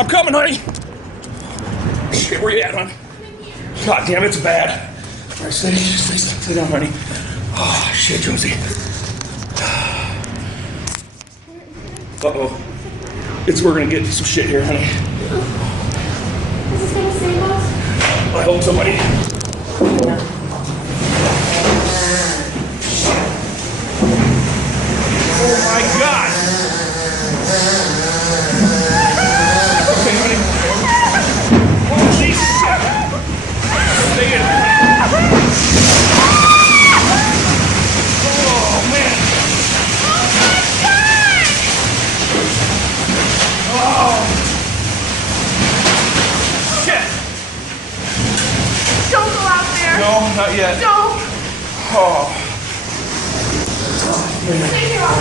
I'm coming, honey. Shit, where you at, hon? God damn, it's bad. All right, stay down, honey. Oh, shit, Josie. Uh-oh. We're gonna get some shit here, honey. Is this gonna save us? I hope so, buddy. Oh my God! Okay, honey. Holy shit! Stay in. Oh man! Oh! Shit! Don't go out there. No, not yet. Don't. Oh. Stay here.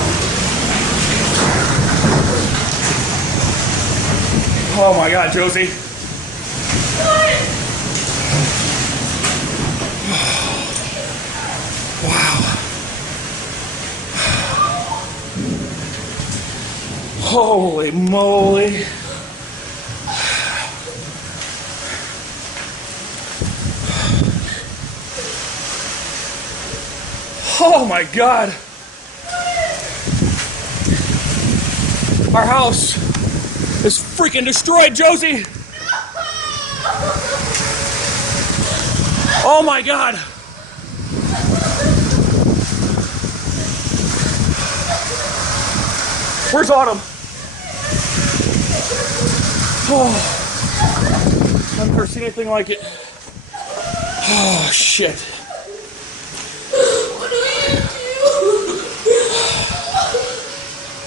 Oh my God, Josie. What? Wow. Holy moly. Oh my God. Our house is freaking destroyed, Josie. Oh my God. Where's Autumn? Oh, I've never seen anything like it. Oh, shit. What do we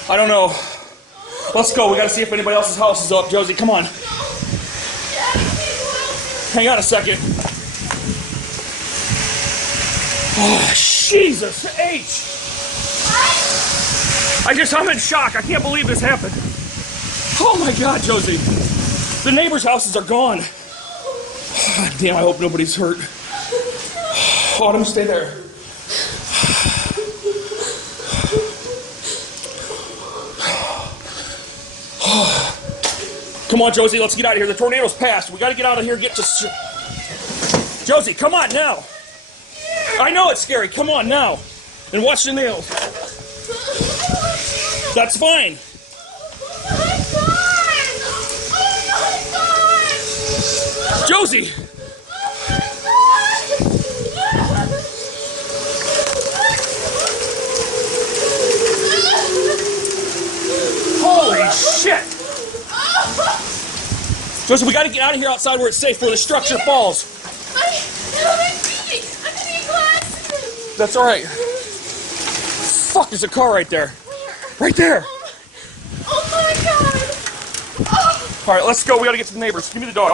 do? I don't know. Let's go. We gotta see if anybody else's house is up. Josie, come on. Hang on a second. Oh, Jesus H. I'm in shock. I can't believe this happened. Oh my God, Josie. The neighbors' houses are gone. Oh, damn, I hope nobody's hurt. Autumn, stay there. Come on, Josie, let's get out of here. The tornado's passed. We gotta get out of here and get to... Josie, come on now. I know it's scary. Come on now. And watch the nails. That's fine. Josie! Holy shit! Josie, we gotta get out of here outside where it's safe, where the structure falls. That's alright. Fuck, there's a car right there. Right there! Oh my God! Alright, let's go. We gotta get to the neighbors. Give me the dog.